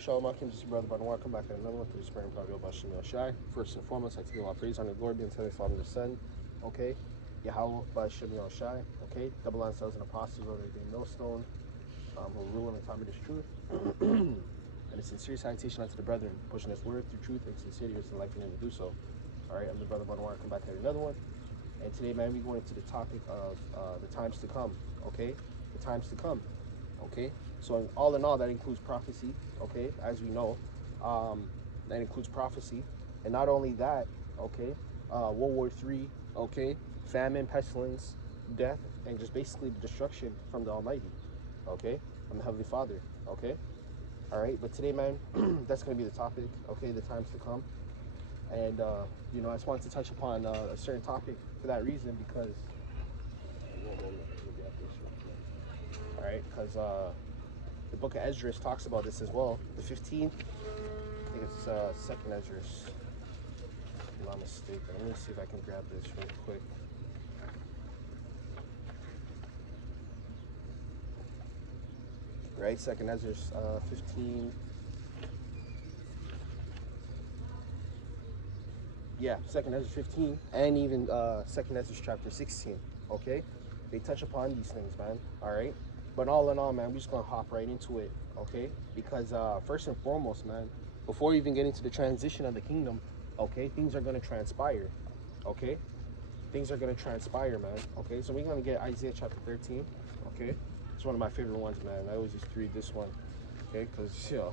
Alright, Shalom, Akim, just brother, but welcome back to another one through the Spirit and Power of Hashem Shai. First and foremost, I take all praise, honor, glory, be unto the Father and the Son. Okay, Yahweh by Hashem Shai. Okay, double line cells and apostles of the millstone, who rule in the time of this truth. And a sincere salutation unto the brethren, pushing this word through truth and sincerity is the life and to do so. Alright, I'm the brother, but welcome back to another one. And today, man, we're going into the topic of the times to come. Okay, the times to come. Okay, so all in all, that includes prophecy. Okay, as we know, that includes prophecy, and not only that. Okay, World War III. Okay, famine, pestilence, death, and just basically the destruction from the Almighty. Okay, from the Heavenly Father. Okay, all right. But today, man, that's going to be the topic. Okay, the times to come, and you know, I just wanted to touch upon a certain topic for that reason because. All right, because the book of Esdras talks about this as well. The 15th, I think it's second Esdras, if I'm not mistaken. Let me see if I can grab this real quick. Right, second Esdras 15. Yeah, second Esdras 15, and even second Esdras chapter 16. Okay, they touch upon these things, man. All right. But all in all, man, we're just going to hop right into it, okay? Because first and foremost, man, before we even get into the transition of the kingdom, okay, things are going to transpire, okay? Things are going to transpire, man, okay? So we're going to get Isaiah chapter 13, okay? It's one of my favorite ones, man. I always just read this one, okay? Because, yo,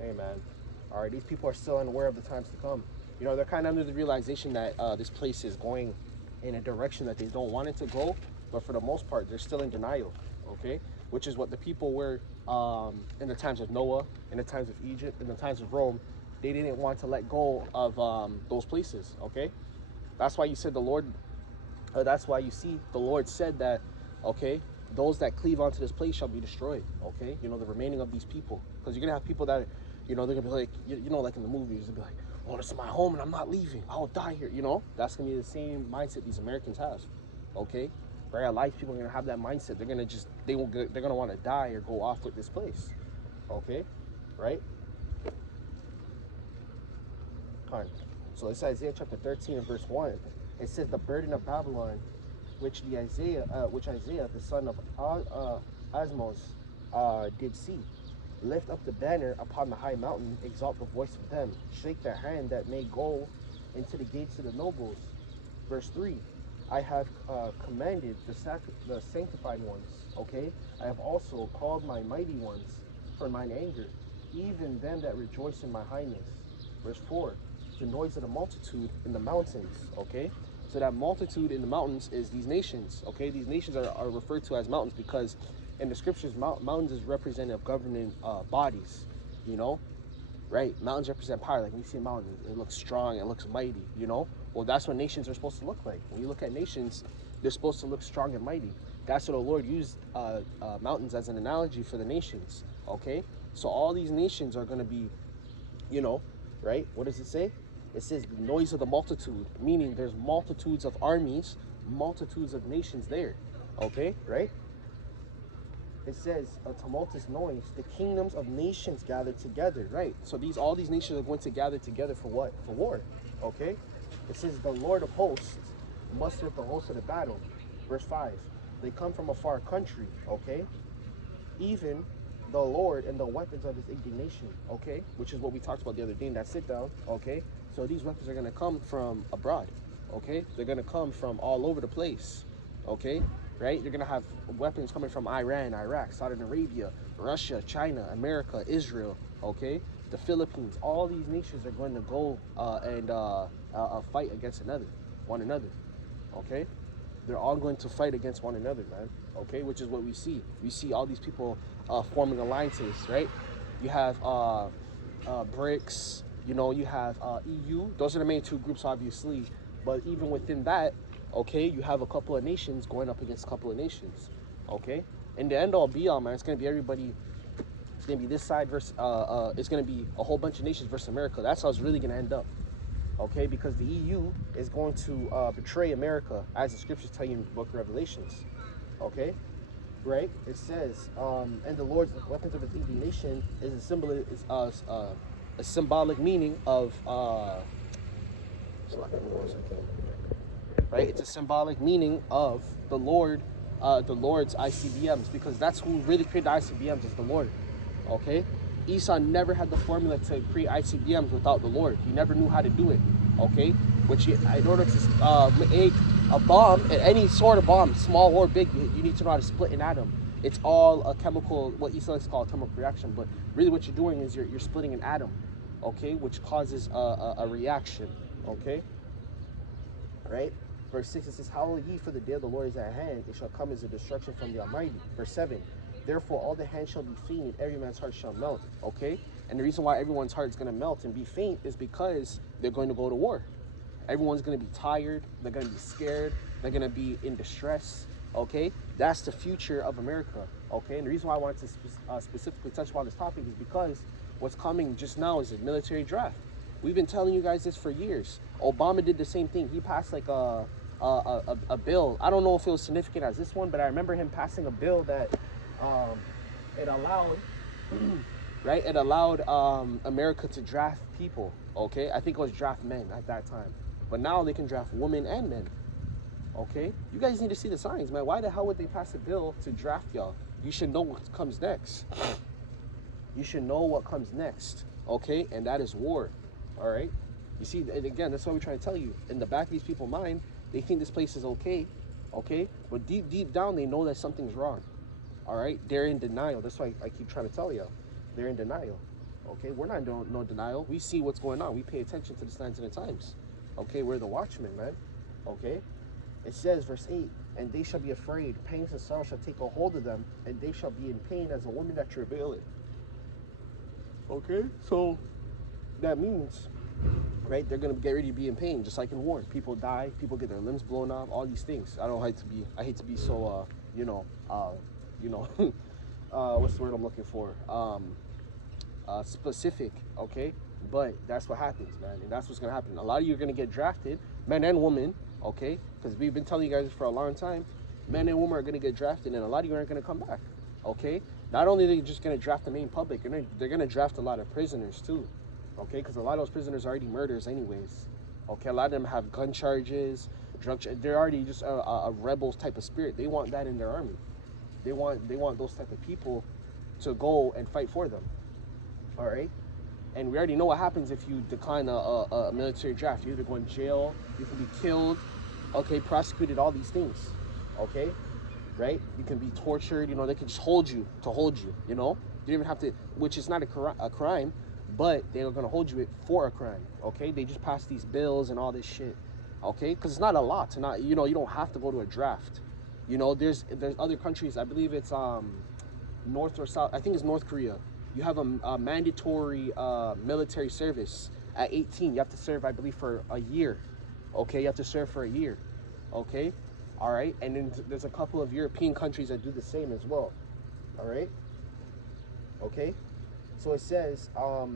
hey, man, all right, these people are still unaware of the times to come. You know, they're kind of under the realization that this place is going in a direction that they don't want it to go. But for the most part, they're still in denial, okay? Which is what the people were in the times of Noah, in the times of Egypt, in the times of Rome. They didn't want to let go of those places, okay? That's why you said the Lord, that's why you see the Lord said that, okay, those that cleave onto this place shall be destroyed, okay? You know, the remaining of these people. Because you're going to have people that, you know, they're going to be like, you know, like in the movies, they'll be like, oh, this is my home and I'm not leaving. I'll die here, you know? That's going to be the same mindset these Americans have, okay? Right, a lot of people are gonna have that mindset. They're gonna just they're gonna want to die or go off with this place. Okay, right? Fine. So it's Isaiah chapter 13 and verse 1. It says the burden of Babylon, which Isaiah the son of Asmos did see. Lift up the banner upon the high mountain, exalt the voice of them, shake their hand that may go into the gates of the nobles. Verse 3. I have commanded the sanctified ones, okay? I have also called my mighty ones for mine anger, even them that rejoice in my highness. Verse 4, the noise of the multitude in the mountains, okay? So that multitude in the mountains is these nations, okay? These nations are referred to as mountains because in the scriptures, mountains is representative of governing bodies, you know? Right? Mountains represent power. Like when you see a mountain, it looks strong, it looks mighty, you know? Well, that's what nations are supposed to look like. When you look at nations, they're supposed to look strong and mighty. That's what the Lord used mountains as an analogy for the nations, okay? So all these nations are going to be, you know, right? What does it say? It says the noise of the multitude, meaning there's multitudes of armies, multitudes of nations there, okay? Right? It says a tumultuous noise, the kingdoms of nations gather together, right? So all these nations are going to gather together for what? For war, okay? It says the Lord of hosts mustered the host of the battle. Verse 5, they come from a far country, okay? Even the Lord and the weapons of his indignation, okay? Which is what we talked about the other day in that sit down, okay? So these weapons are going to come from abroad, okay? They're going to come from all over the place, okay? Right? You're going to have weapons coming from Iran, Iraq, Saudi Arabia, Russia, China, America, Israel, okay? The Philippines. All these nations are going to go and fight against one another, okay? They're all going to fight against one another, man, okay? Which is what we see. We see all these people forming alliances, right? You have BRICS, you know, you have EU. Those are the main two groups, obviously. But even within that, okay, you have a couple of nations going up against a couple of nations, okay? In the end all be all, man, it's going to be everybody. It's going to be this side versus, it's going to be a whole bunch of nations versus America. That's how it's really going to end up, okay? Because the EU is going to betray America, as the scriptures tell you in the book of Revelations, okay? right? It says, and the Lord's weapons of his indignation is a symbol, is a symbolic meaning of right? It's a symbolic meaning of the Lord, the Lord's ICBMs, because that's who really created the ICBMs is the Lord. Okay, Esau never had the formula to create ICBMs without the Lord. He never knew how to do it. Okay, which in order to make a bomb, any sort of bomb, small or big, you need to know how to split an atom. It's all a chemical, what Esau likes to call a chemical reaction, but really what you're doing is you're splitting an atom, okay, which causes a reaction, okay, right? Verse 6, it says, "Howl ye, for the day of the Lord is at hand. It shall come as a destruction from the Almighty." Verse 7, "Therefore all the hands shall be faint, every man's heart shall melt." Okay? And the reason why everyone's heart is going to melt and be faint is because they're going to go to war. Everyone's going to be tired. They're going to be scared. They're going to be in distress. Okay? That's the future of America. Okay? And the reason why I wanted to specifically touch upon this topic is because what's coming just now is a military draft. We've been telling you guys this for years. Obama did the same thing. He passed like a bill. I don't know if it was significant as this one, but I remember him passing a bill that it allowed, right? It allowed America to draft people. Okay, I think it was draft men at that time, but now they can draft women and men. Okay, you guys need to see the signs, man. Why the hell would they pass a bill to draft y'all? You should know what comes next. You should know what comes next. Okay, and that is war. All right. You see, and again, that's what we're trying to tell you. In the back of these people's mind, they think this place is okay, but deep down, they know that something's wrong. All right, they're in denial. That's why I keep trying to tell you, they're in denial. Okay, we're not in no denial. We see what's going on. We pay attention to the signs and the times. Okay, we're the watchmen, man. Okay, it says, verse 8, "And they shall be afraid. Pangs and sorrow shall take a hold of them, and they shall be in pain as a woman that travaileth." Okay, so that means, right, they're gonna get ready to be in pain, just like in war. People die, people get their limbs blown off, all these things. I hate to be so what's the word I'm looking for? Specific, okay? But that's what happens, man, and that's what's gonna happen. A lot of you are gonna get drafted, men and women, okay? Because we've been telling you guys for a long time, men and women are gonna get drafted, and a lot of you aren't gonna come back, okay? Not only are they just gonna draft the main public, they're gonna draft a lot of prisoners too, okay? Because a lot of those prisoners are already murderers anyways, okay? A lot of them have gun charges, they're already just a rebel type of spirit. They want that in their army. They want those type of people to go and fight for them. All right, and we already know what happens if you decline a military draft. You either go in jail, you can be killed, okay, prosecuted, all these things, okay, right? You can be tortured. You know, they can just hold you. You know, you don't even have to, which is not a crime, but they're gonna hold you for a crime. Okay, they just pass these bills and all this shit. Okay, because it's not a law to not, you know, you don't have to go to a draft. You know, there's other countries. I believe it's North or South. I think it's North Korea. You have a mandatory military service at 18. You have to serve, I believe, for a year. Okay, you have to serve for a year. Okay, all right. And then there's a couple of European countries that do the same as well. All right. Okay. So it says, a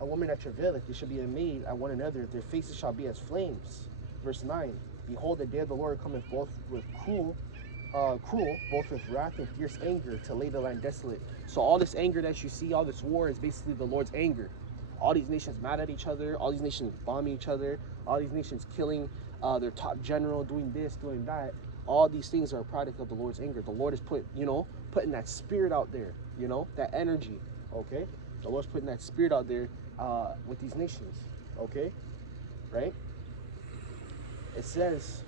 woman that travaileth, they shall be amazed at one another. Their faces shall be as flames. Verse 9. Behold, the day of the Lord cometh both with cruel, both with wrath and fierce anger, to lay the land desolate. So all this anger that you see, all this war, is basically the Lord's anger. All these nations mad at each other, all these nations bombing each other, all these nations killing their top general, doing this, doing that. All these things are a product of the Lord's anger. The Lord is putting that spirit out there, that energy, okay? The Lord's putting that spirit out there with these nations, okay? Right? It says,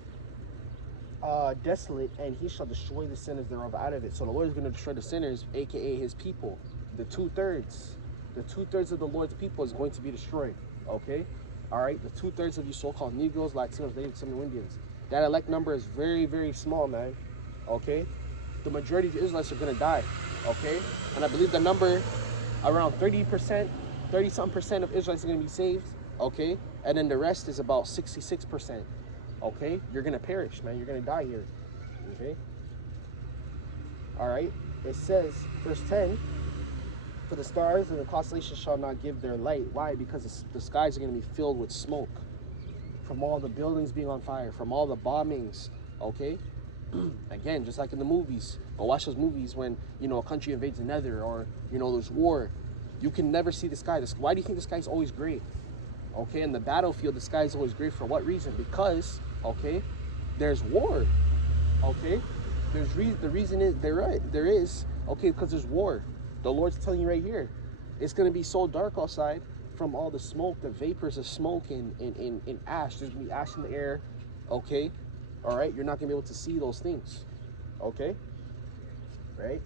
desolate, and he shall destroy the sinners thereof out of it. So the Lord is going to destroy the sinners, aka his people. The two-thirds of the Lord's people is going to be destroyed, okay? All right, the 2/3 of you so-called Negroes, Latinos, Natives, Seminole Indians. That elect number is very, very small, man, okay? The majority of the Israelites are going to die, okay? And I believe the number, around 30%, 30-something% of Israelites are going to be saved, okay? And then the rest is about 66%. Okay, you're gonna perish, man. You're gonna die here. Okay. All right. It says, verse 10: "For the stars and the constellations shall not give their light." Why? Because the skies are gonna be filled with smoke from all the buildings being on fire, from all the bombings. Okay. Again, just like in the movies. Go watch those movies when, you know, a country invades another, or, you know, there's war. You can never see the sky. Why do you think the sky's always gray? Okay, in the battlefield, the sky is always gray. For what reason? Because, okay, there's war. Okay, the reason is there is, okay, because there's war. The Lord's telling you right here, it's gonna be so dark outside from all the smoke, the vapors of smoke and ash. There's gonna be ash in the air. Okay, all right, you're not gonna be able to see those things. Okay, right?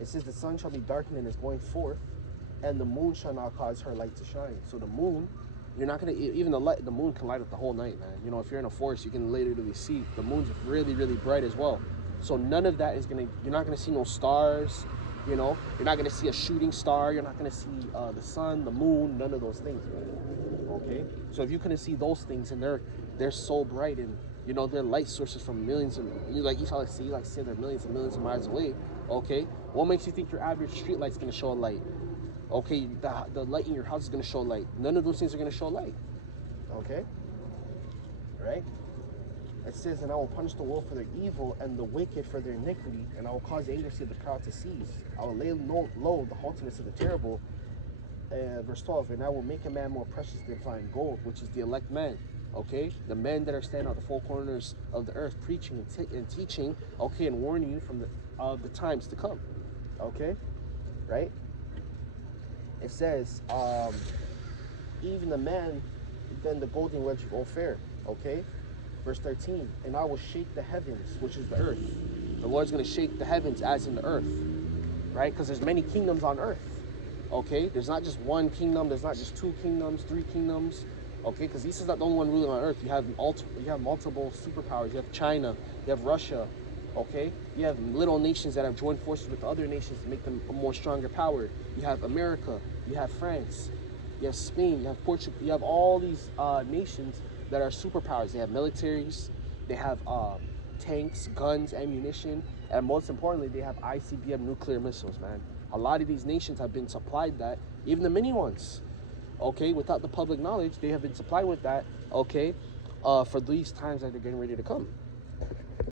It says the sun shall be darkened and is going forth, and the moon shall not cause her light to shine. So the moon, you're not gonna, even the moon can light up the whole night, man. You know, if you're in a forest, you can literally see the moon's really, really bright as well. So none of that is gonna, you're not gonna see no stars. You know, you're not gonna see a shooting star. You're not gonna see the sun, the moon, none of those things, man. Okay. So if you couldn't see those things, and they're so bright, and you know they're light sources from millions of, like you say they're millions and millions of miles away. Okay. What makes you think your average street light's gonna show a light? Okay, the light in your house is going to show light. None of those things are going to show light. Okay? Right? It says, and I will punish the world for their evil and the wicked for their iniquity, and I will cause the anger of the proud to cease. I will lay low the haughtiness of the terrible. Verse 12, and I will make a man more precious than fine gold, which is the elect man. Okay? The men that are standing at the four corners of the earth, preaching and teaching, okay, and warning you from the times to come. Okay? Right? It says, even the man, then the golden wedge of Ophir. Okay? Verse 13, and I will shake the heavens, which is the earth. The Lord's going to shake the heavens as in the earth. Right? Because there's many kingdoms on earth. Okay? There's not just one kingdom. There's not just 2 kingdoms, 3 kingdoms. Okay? Because this is not the only one ruling on earth. You have multiple superpowers. You have China. You have Russia. Okay, you have little nations that have joined forces with other nations to make them a more stronger power. You have America, you have France, you have Spain, you have Portugal, you have all these nations that are superpowers. They have militaries, they have tanks, guns, ammunition, and most importantly, they have ICBM nuclear missiles, man. A lot of these nations have been supplied that, even the mini ones, okay, without the public knowledge, they have been supplied with that, okay, for these times that they're getting ready to come.